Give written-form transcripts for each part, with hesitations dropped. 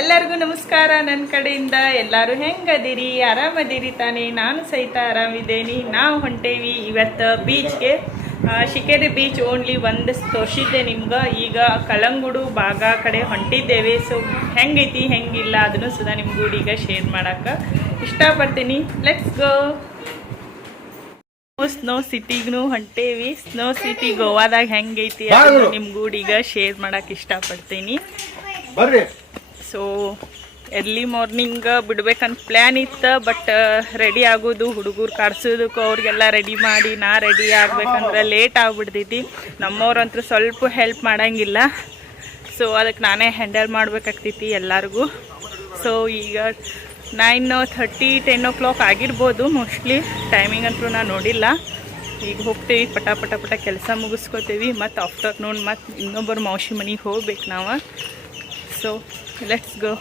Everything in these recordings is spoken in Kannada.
ಎಲ್ಲರಿಗೂ ನಮಸ್ಕಾರ. ನನ್ನ ಕಡೆಯಿಂದ ಎಲ್ಲರೂ ಹೆಂಗದಿರಿ? ಆರಾಮದಿರಿ ತಾನೇ? ನಾನು ಸಹಿತ ಆರಾಮಿದ್ದೇನೆ. ನಾವು ಹೊಂಟೇವಿ ಇವತ್ತು ಬೀಚ್ಗೆ. ಶಿಕೇರಿ ಬೀಚ್ ಓನ್ಲಿ ಒಂದು ತೋರಿಸಿದ್ದೆ ನಿಮ್ಗೆ. ಈಗ ಕಳಂಗುಡು ಬಾಗ ಕಡೆ ಹೊಂಟಿದ್ದೇವೆ. ಸೊ ಹೆಂಗೈತಿ ಹೆಂಗಿಲ್ಲ ಅದನ್ನು ಸುಧಾ ನಿಮ್ಗೂ ಈಗ ಶೇರ್ ಮಾಡೋಕ್ಕೆ ಇಷ್ಟಪಡ್ತೀನಿ. Let's go. ಸ್ನೋ ಸಿಟಿಗೂ ಹೊಂಟೇವಿ. ಸ್ನೋ ಸಿಟಿ ಗೋವಾದಾಗ ಹೆಂಗೈತಿ ಅದನ್ನು ನಿಮ್ಗೂ ಈಗ ಶೇರ್ ಮಾಡೋಕ್ಕೆ ಇಷ್ಟಪಡ್ತೀನಿ. ಸೊ ಎರ್ಲಿ ಮಾರ್ನಿಂಗ್ ಬಿಡ್ಬೇಕಂತ ಪ್ಲ್ಯಾನ್ ಇತ್ತು, ಬಟ್ ರೆಡಿ ಆಗೋದು ಹುಡುಗರು ಕಾಡ್ಸೋದಕ್ಕೆ ಅವ್ರಿಗೆಲ್ಲ ರೆಡಿ ಮಾಡಿ ನಾ ರೆಡಿ ಆಗ್ಬೇಕಂದ್ರೆ ಲೇಟ್ ಆಗ್ಬಿಡ್ತೈತಿ. ನಮ್ಮವ್ರಂತೂ ಸ್ವಲ್ಪ ಹೆಲ್ಪ್ ಮಾಡೋಂಗಿಲ್ಲ. ಸೊ ಅದಕ್ಕೆ ನಾನೇ ಹ್ಯಾಂಡಲ್ ಮಾಡ್ಬೇಕಾಗ್ತೈತಿ ಎಲ್ಲರಿಗೂ. ಸೊ ಈಗ 9:30 10 o'clock ಆಗಿರ್ಬೋದು ಮೋಸ್ಟ್ಲಿ. ಟೈಮಿಂಗ್ ಅಂತೂ ನಾನು ನೋಡಿಲ್ಲ. ಈಗ ಹೋಗ್ತೀವಿ, ಪಟ ಕೆಲಸ ಮುಗಿಸ್ಕೋತೀವಿ. ಮತ್ತು ಆಫ್ಟರ್ನೂನ್ ಮತ್ತು ಇನ್ನೊಬ್ಬರು ಮೌಸಿ ಮನೆಗೆ ಹೋಗ್ಬೇಕು ನಾವು. So let's go.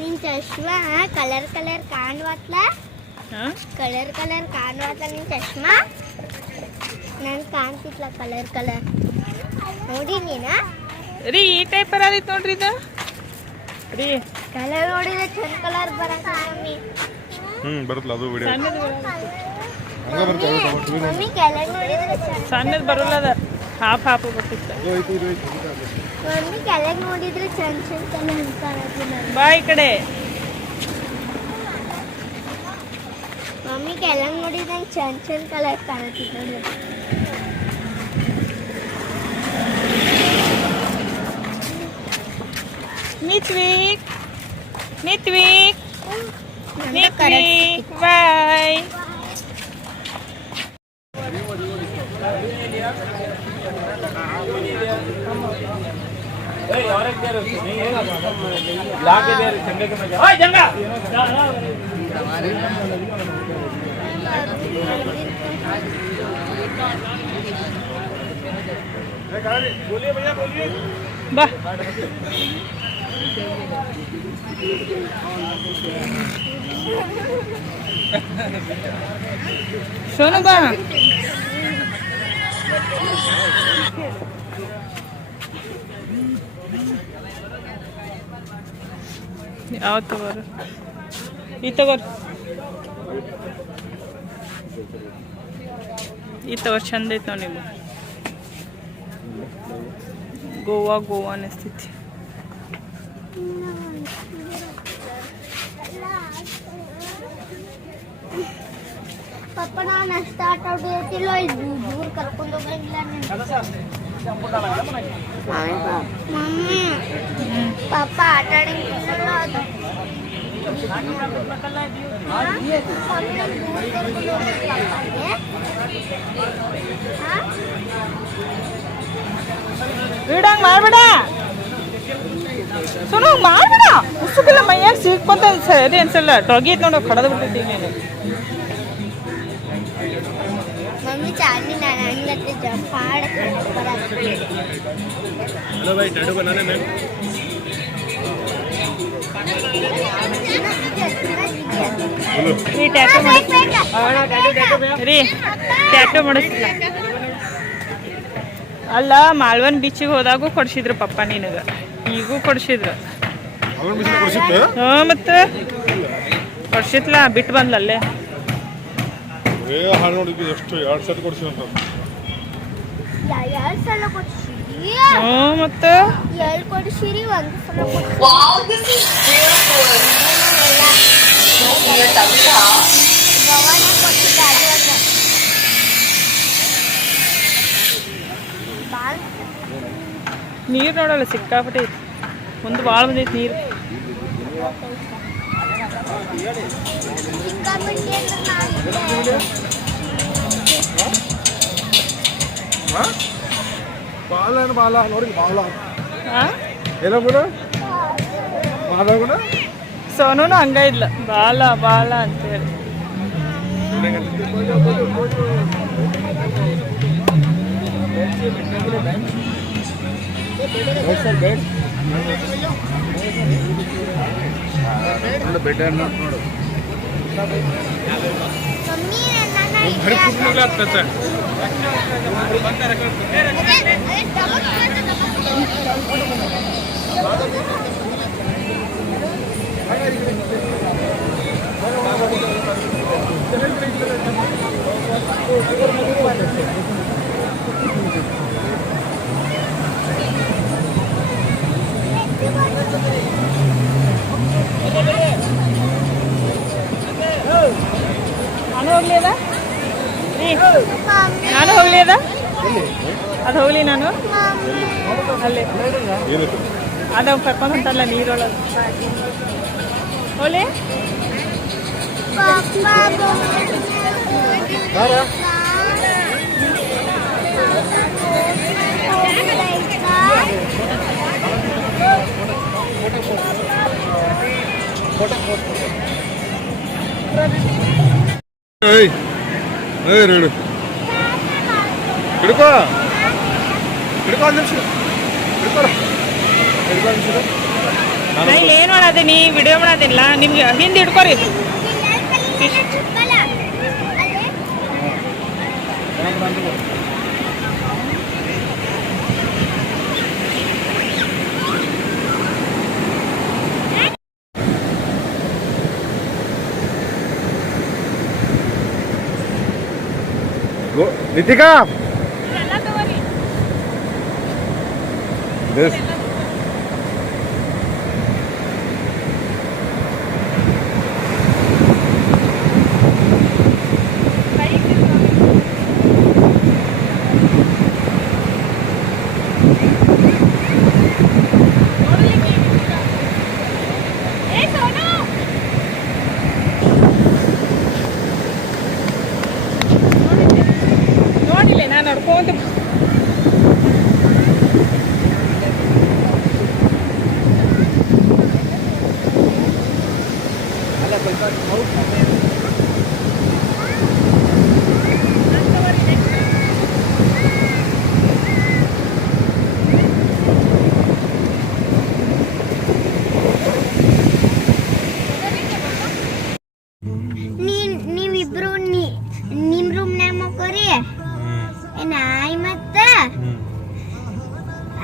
ನಿನ್ ಚಶ್ಮಾ ಕಲರ್ ಕಾಣುವತ್ಲ ನಿನ್ ಚಶ್ಮಾ ನನ್ ಕಾಣ್ತಿತ್ಲ ಕಲರ್ ನೋಡಿ ನೀನ ರೀ ಈ ಟೈಪ್ ಬರೋದೈತೆ ನೋಡ್ರಿ ಇದು. ರೀ ಕಲರ್ ನೋಡಿದ್ರೆ ಚಂದ ಕಲರ್ ಬರತ್ತ ಮಮ್ಮಿ. ಬರುತ್ತಲ್ಲ ಅದು ವಿಡಿಯೋ ಮಮ್ಮಿ ಕಲರ್ ನೋಡಿದ್ರೆ ಸಣ್ಣದು ಬರೋಲ್ಲ, ಅದ ಹಾಫ್ ಬರ್ತಿತ್ತು. ಮಮ್ಮಿ ಕಲರ್ ನೋಡಿದ್ರೆ ಚಂದ ಕಲರ್ ಕಾಣತ್ತೆ. ಬಾ ಈ ಕಡೆ. ಮಮ್ಮಿ ಕಲರ್ ನೋಡಿದ್ರೆ ಚಂದ ಕಲರ್ ಕಾಣತ್ತಿತ್ತು. ನಿತ್ವಿಕ್ ಬಾಯ್. ಬಾ ಸೋನು ಬಾ. ಯಾವ ತಗೋರು? ಈ ತಗೋರು ಚಂದ ಐತೆ ನೋಡಿ. ನಿಮಗೆ ಗೋವಾ ಅನಿಸ್ತೈತಿ. ಪಪ್ಪ ನಾನು ಅಷ್ಟು ಆಟ ಆಡೋದಿಲ್ಲ, ದೂರ ಕರ್ಕೊಂಡು ಹೋಗಂಗಿಲ್ಲ. ಮಮ್ಮಿ ಪಾಪ ಆಟ ಆಡಂಗಿಲ್ಲ. ಅದು ಬಿಡಂಗ್ ಮಾಡ್ಬೇಡ ಸುನು, ಮಾಡ್ಬೇಡ. ಉಸುಕಿಲ್ಲ ಮೈಯಾಗ ಸಿಕ್ಕೊಂತ ಸರಿ ಅನ್ಸಲ್ಲ. ಟೊಗಿ ಐತೆ ನೋಡು, ಕಡದ ಬಿಟ್ಟಿದ್ದಿ ನೀನು. ಮಮ್ಮಿ ಚಾಲಿ ನಾನು ಹಂಗತ್ತೆ ಜಂಪ್ हेलो भाई टैटू बनाने में ರೀ ಟ್ಯಾಟೂ ರೀ ಟ್ಯಾಟೂ ಮಾಡಿಸ್ತಿಲ್ಲ ಅಲ್ಲ ಮಾಳ್ವನ್ ಬೀಚಿಗೆ ಹೋದಾಗೂ ಕೊಡ್ಸಿದ್ರು ಪಪ್ಪ ನಿನಗೆ ಈಗೂ ಕೊಡ್ಸಿದ್ರು ಹಾಂ ಮತ್ತೆ ಕೊಡ್ಸಿತ್ಲಾ ಬಿಟ್ಟು ಬಂದಲ್ಲೇ ಎಷ್ಟು 2 ಸಲ ಕೊಡ್ಸಿದಂತ ಎರಡು ಸಲ ಕೊಡ್ಸಿರಿ ಹ್ಞೂ ಮತ್ತೆ 2 ಕೊಡ್ಸಿರಿ 1 ಸಲ ಭವಾನಿ ಕೊಟ್ಟಿದ್ದಾರೆ ನೀರು ನೋಡಲ್ಲ ಸಿಕ್ಕಾಪಟ್ಟೆ ಐತಿ ಒಂದು ಭಾಳ ಬಂದೈತಿ ನೀರು ಬಾಲ ನೋಡಿ ಬಾಲ ಹಾಂ ಏನೋ ಕೂಡ ಬಾಲ ಕೂಡ ಸೋನೂನು ಹಂಗ ಇಲ್ಲ ಬಾಲ ಬಾಲ ಅಂತೇಳಿ ಬೆಡ್ ನೋಡು ನಾನು ಹೋಗ್ಲಿ ಅದ ರೀ ನಾನು ಹೋಗ್ಲಿ ಅದ ಅದು ಹೋಗ್ಲಿ ನಾನು ಅಲ್ಲೇ ಅದು ಕರ್ಕೊಂಡು ಹೊಂಟಲ್ಲ ನೀರೊಳಗೆ ಹೋಗ್ಲಿ ರೇಡು ಹಿಡ್ಕೋ ಹಿಡ್ಕೋ ಒಂದು ನಿಮಿಷ ಹಿಡ್ಕೋ ಹಿಡ್ಕೋ ಒಂದು ನಿಮಿಷ ನಾ ಇಲ್ಲಿ ಏನು ಮಾಡತ್ತೀನಿ ವಿಡಿಯೋ ಮಾಡತ್ತೀನಿಲ್ಲ ನಿಮ್ಗೆ ಹಿಂದೆ ಹಿಡ್ಕೊರಿ ನಿತಿಕಾ This. ನೋಡಿಲ್ಲ ನಾನು ನಡ್ಕೊಂತ ನೀವಿಬ್ರು ನಿಮ್ ರೂಮ್ನಾಗ ಮಕ್ಕೋರಿ ನಾಯಿ ಮತ್ತ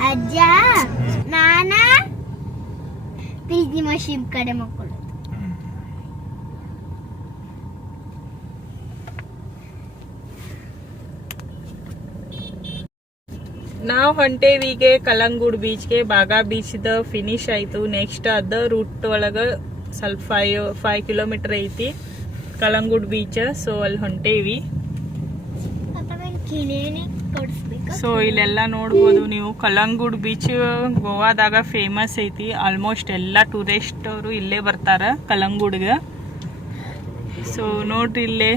ಅಜ್ಜ ನಾನ ಪ್ರೀತಿ ಮಷೀನ್ ಕಡೆ ಮಕ್ಕಳು ನಾವು ಹೊಂಟೇವಿಗೆ ಕಲಂಗುಡ್ ಬೀಚ್ಗೆ ಬಾಗಾ ಬೀಚ್ದ ಫಿನಿಶ್ ಆಯಿತು ನೆಕ್ಸ್ಟ್ ಅದ ರೂಟ್ ಒಳಗೆ ಸ್ವಲ್ಪ 5 ಕಿಲೋಮೀಟರ್ ಐತಿ ಕಲಂಗುಡ್ ಬೀಚ್ ಸೊ ಅಲ್ಲಿ ಹೊಂಟೇವಿ ಸೊ ಇಲ್ಲೆಲ್ಲ ನೋಡ್ಬೋದು ನೀವು ಕಲಂಗುಡ್ ಬೀಚ್ ಗೋವಾದಾಗ ಫೇಮಸ್ ಐತಿ ಆಲ್ಮೋಸ್ಟ್ ಎಲ್ಲ ಟೂರಿಸ್ಟ್ ಅವರು ಇಲ್ಲೇ ಬರ್ತಾರ ಕಲಂಗುಡ್ಗೆ ಸೊ ನೋಡ್ರಿ ಇಲ್ಲೇ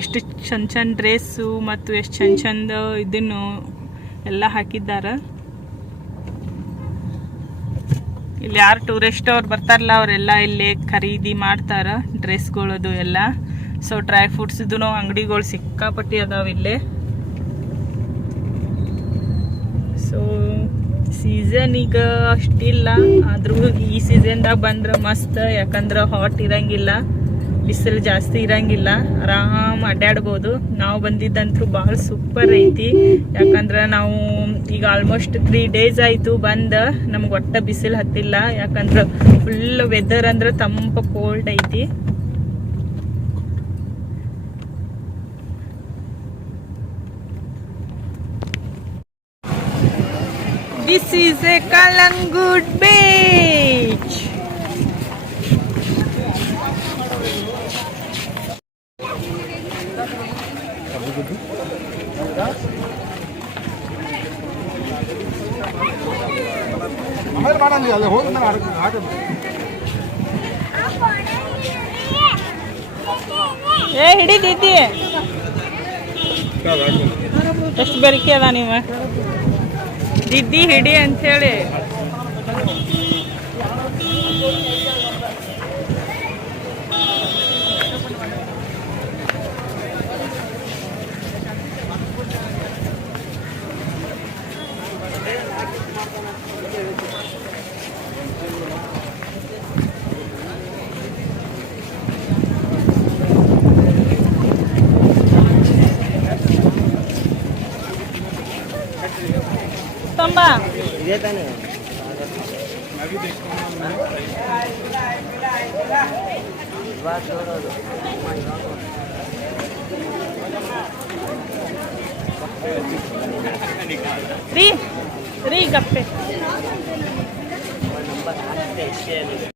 ಎಷ್ಟು ಚಂದ ಡ್ರೆಸ್ಸು ಮತ್ತು ಎಷ್ಟು ಚಂದ ಇದನ್ನು ಎಲ್ಲ ಹಾಕಿದ್ದಾರ ಇಲ್ಲಿ ಯಾರು ಟೂರಿಸ್ಟ್ ಅವ್ರು ಬರ್ತಾರಲ್ಲ ಅವರೆಲ್ಲ ಇಲ್ಲಿ ಖರೀದಿ ಮಾಡ್ತಾರ ಡ್ರೆಸ್ಗಳದು ಎಲ್ಲ ಸೊ ಡ್ರೈ ಫ್ರೂಟ್ಸ್ ಇದು ಅಂಗಡಿಗಳು ಸಿಕ್ಕಾಪಟ್ಟಿ ಅದಾವ ಇಲ್ಲೇ ಸೊ ಸೀಸನ್ ಈಗ ಅಷ್ಟಿಲ್ಲ ಆದ್ರೂ ಈ ಸೀಸನ್ದಾಗ ಬಂದ್ರೆ ಮಸ್ತ್ ಯಾಕಂದ್ರೆ ಹಾಟ್ ಇರಂಗಿಲ್ಲ ಬಿಸಿಲು ಜಾಸ್ತಿ ಇರಂಗಿಲ್ಲ, ಆರಾಮ್ ಅಡ್ಡಾಡ್ಬೋದು. ನಾವು ಬಂದಿದ್ದಂತೂ ಭಾಳ ಸೂಪರ್ ಐತಿ. ಯಾಕಂದ್ರೆ ನಾವು ಈಗ ಆಲ್ಮೋಸ್ಟ್ 3 days ಆಯ್ತು ಬಂದ, ನಮ್ಗೆ ಒಟ್ಟ ಬಿಸಿಲು ಹತ್ತಿಲ್ಲ. ಯಾಕಂದ್ರೆ ಫುಲ್ ವೆದರ್ ಅಂದ್ರೆ ತಂಪ ಕೋಲ್ಡ್ ಐತಿ. This is a Kalangut beach. ಆಮೇಲೆ ಮಾಡಂಗಿಲ್ಲ, ಅಲ್ಲಿ ಹೋಗಿ ನಾನು ಹಾಕೋದು. ಏ ಹಿಡಿದಿದ್ದಿ ಎಷ್ಟು ಬೆರಕೆ ಅದ ನೀವು ದಿದ್ದಿ ಹಿಡಿ ಅಂಥೇಳಿ. ತಂಬ ಇದೇ ತಾನೇ ಇವಾಗ ನೋಡೋದು. ರೀ ರೀ ಗಪ್ಪೆ ನಂಬರ್ ಹಾಕ್ತೆ ಇಷ್ಟೇ ಅಲ್ಲಿ.